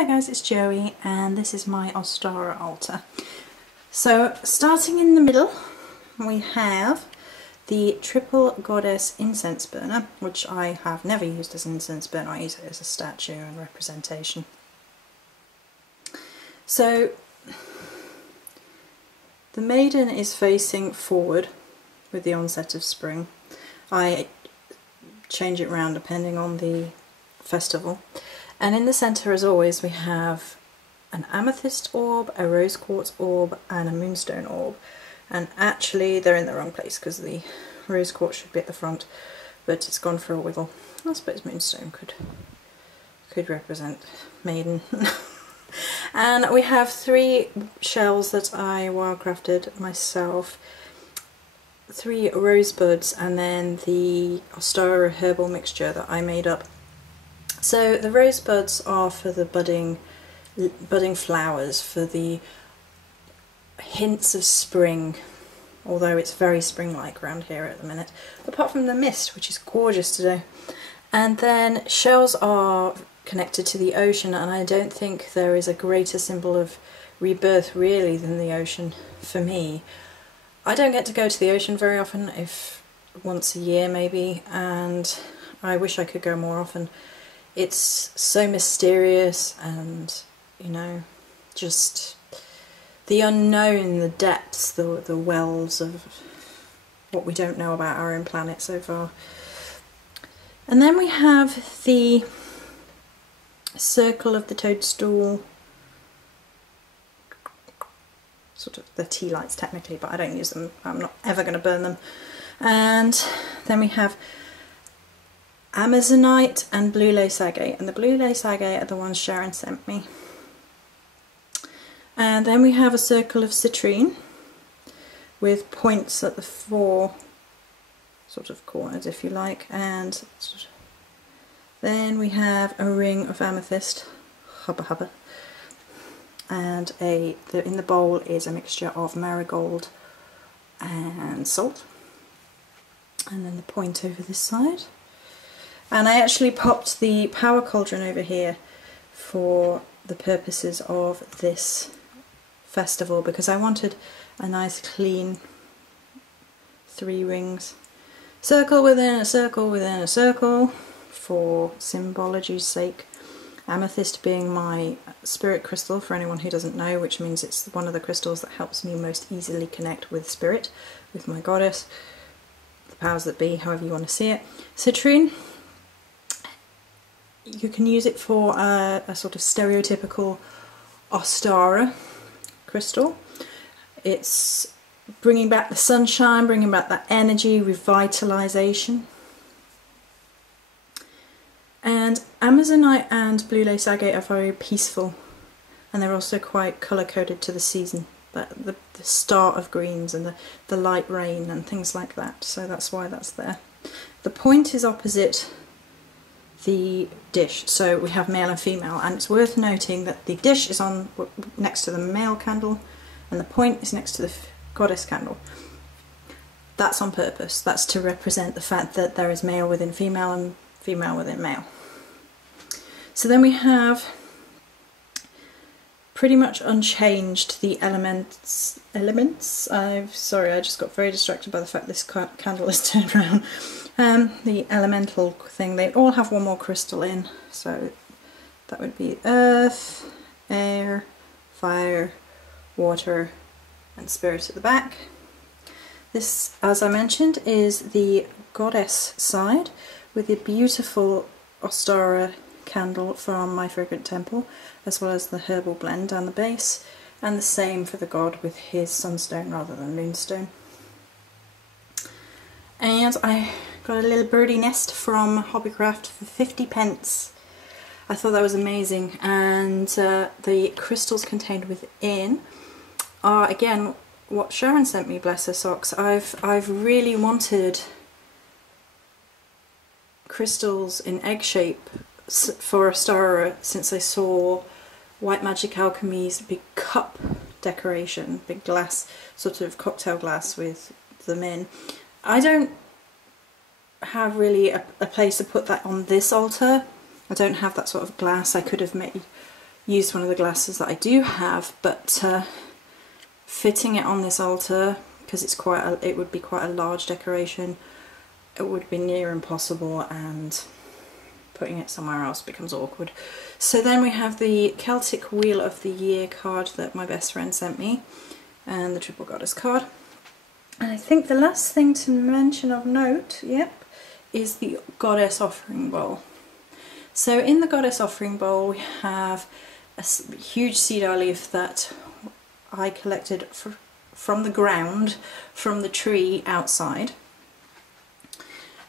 there guys, it's Joey and this is my Ostara altar. So starting in the middle we have the Triple Goddess Incense Burner, which I have never used as an incense burner, I use it as a statue and representation. So the maiden is facing forward with the onset of spring. I change it round depending on the festival. And in the centre, as always, we have an amethyst orb, a rose quartz orb and a moonstone orb. And actually they're in the wrong place because the rose quartz should be at the front, but it's gone for a wiggle. I suppose moonstone could represent maiden. And we have 3 shells that I wildcrafted myself, 3 rosebuds, and then the Ostara herbal mixture that I made up. So the rosebuds are for the budding flowers, for the hints of spring, although it's very spring-like around here at the minute, apart from the mist, which is gorgeous today. And then shells are connected to the ocean, and I don't think there is a greater symbol of rebirth really than the ocean for me. I don't get to go to the ocean very often, if once a year maybe, and I wish I could go more often. It's so mysterious and, you know, just the unknown, the depths, the wells of what we don't know about our own planet so far. And then we have the circle of the toadstool, sort of the tea lights technically, but I don't use them, I'm not ever going to burn them. And then we have Amazonite and blue lace agate, and the blue lace agate are the ones Sharon sent me. And then we have a circle of citrine with points at the 4 sort of corners, if you like, and then we have a ring of amethyst, hubba hubba, and in the bowl is a mixture of marigold and salt, and then the point over this side. And I actually popped the power cauldron over here for the purposes of this festival because I wanted a nice clean 3 rings. Circle within a circle within a circle for symbology's sake. Amethyst being my spirit crystal, for anyone who doesn't know, which means it's one of the crystals that helps me most easily connect with spirit, with my goddess, the powers that be, however you want to see it. Citrine, you can use it for a sort of stereotypical Ostara crystal. It's bringing back the sunshine, bringing back that energy, revitalization. And Amazonite and blue lace agate are very peaceful, and they're also quite colour-coded to the season, the start of greens and the light rain and things like that, so that's why that's there. The point is opposite the dish, so we have male and female, and it's worth noting that the dish is on next to the male candle and the point is next to the goddess candle. That's on purpose, that's to represent the fact that there is male within female and female within male. So then we have pretty much unchanged the elements. Sorry, I just got very distracted by the fact this candle is turned around. The elemental thing, they all have one more crystal in, so that would be earth, air, fire, water and spirit at the back. This, as I mentioned, is the goddess side with the beautiful Ostara candle from My Fragrant Temple, as well as the herbal blend down the base, and the same for the god with his sunstone rather than moonstone. And I got a little birdie nest from Hobbycraft for 50p. I thought that was amazing, and the crystals contained within are again what Sharon sent me, bless her socks. I've really wanted crystals in egg shape for Ostara since I saw White Magic Alchemy's big cup decoration, big glass, sort of cocktail glass with them in. I don't have really a place to put that on this altar. I don't have that sort of glass. I could have used one of the glasses that I do have, but fitting it on this altar, because it would be quite a large decoration, it would be near impossible, and putting it somewhere else becomes awkward. So then we have the Celtic Wheel of the Year card that my best friend sent me, and the Triple Goddess card. And I think the last thing to mention of note, yep, is the Goddess Offering Bowl. So in the Goddess Offering Bowl we have a huge cedar leaf that I collected from the ground, from the tree outside,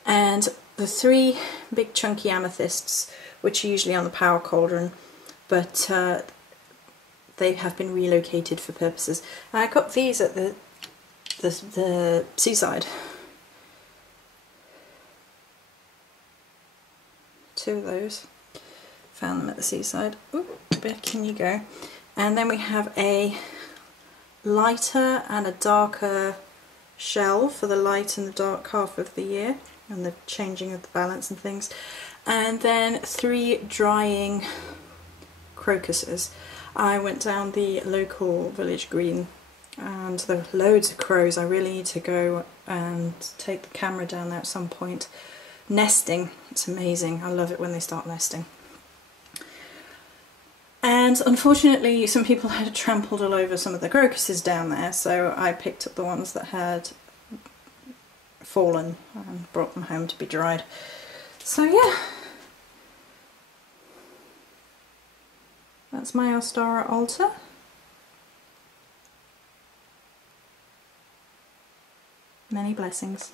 and the 3 big chunky amethysts, which are usually on the power cauldron, but they have been relocated for purposes. And I got these at the seaside. 2 of those. Found them at the seaside. Ooh, back in you go. And then we have a lighter and a darker shell for the light and the dark half of the year, and the changing of the balance and things. And then 3 drying crocuses. I went down the local village green and there were loads of crows. I really need to go and take the camera down there at some point. Nesting, it's amazing. I love it when they start nesting. And unfortunately some people had trampled all over some of the crocuses down there, so I picked up the ones that had fallen and brought them home to be dried. So yeah, that's my Ostara altar. Many blessings.